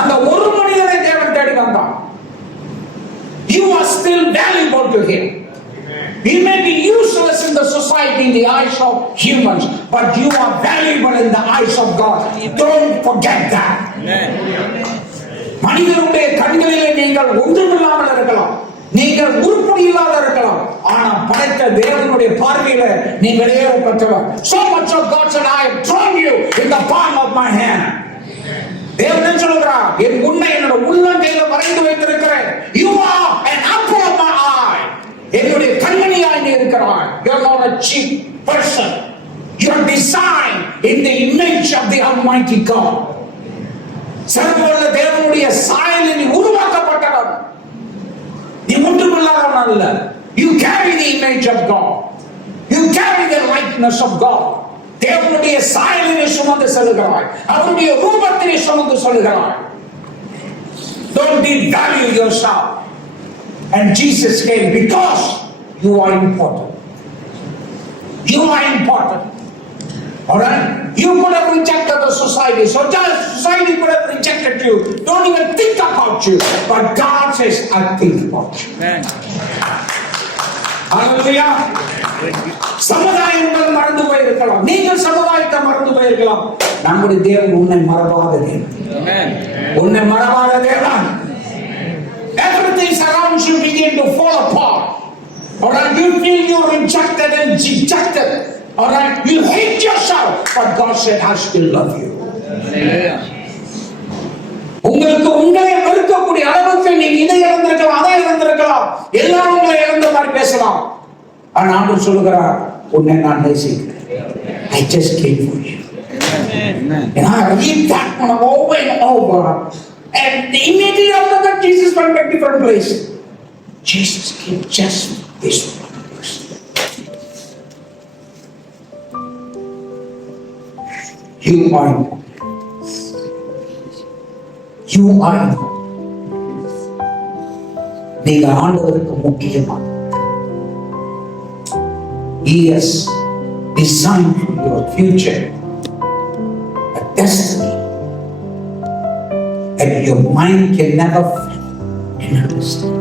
அந்த ஒரு மனிதனை தேவன் தேடி வந்தான். You are still valuable to him. He may be useless in the society in the eyes of humans, but you are valuable in the eyes of God. Don't forget that. மனிதனுடைய கண்களிலே நீங்கள் ஒன்றுமில்லாமல் இருக்கலாம், நீங்கள் உருப்படி இல்லாத இருக்கலாம், ஆனா படைத்த தேவனுடைய பார்வையில நீங்கள் ஏறப்பட்டவர். So much of God said, I have drawn you in the palm of my hand. தேவன் சொல்கிறார், என் உன்னை என்னோட உள்ளங்கையில வரைந்து வைத்திருக்கிறேன். You are an apple of my eye. என்னுடைய கண்மணியாய் நீ இருக்கிறாய். You are not a cheap person. You are designed in the image of the Almighty God. சர்வவல்ல தேவனுடைய சாயலில் நீ உருவாக்கப்பட்டவன். நீ ஒன்றுமில்லாதவன் அல்ல. You carry the image of God. You carry the likeness of God. தேவனுடைய சாயலினை சுமந்து செல்கிறாய், அவருடைய ரூபத்தினை சுமந்து செல்கிறாய். Don't devalue yourself. And Jesus came because you are important. You are important. Alright? You could have rejected the society. So just society could have rejected you. Don't even think about you. But God says, I think about you. Amen. Hallelujah. சமுதாயங்கள் மறந்து போயிருக்கலாம், நீங்கள் சமுதாயத்தை மறந்து போயிருக்கலாம். நம்முடைய தேவன் உன்னை மறவாத தேவன். உன்னை மறவாத தேவன். Everything around you begin to fall apart. Alright, you feel you're rejected and dejected. Alright, you hate yourself, but God said, I still love you. உங்களுக்கு உங்களை வெறுக்கக்கூடிய அளவுக்கு நீங்க இதை இழந்திருக்கலாம், அதை இழந்திருக்கலாம், எல்லாரும் உங்களை இழந்த மாதிரி பேசலாம். ஆனா ஆண்டவர் சொல்லுகிறார், உன்னை நான் நேசிக்கிறேன். I just came for you. And I read that one over and over. And immediately after that, Jesus went back to different place. Jesus came just this one person. You are important. You are important. நீங்க ஆண்டவருக்கு முக்கியமான. He has designed for your future a destiny that your mind can never understand.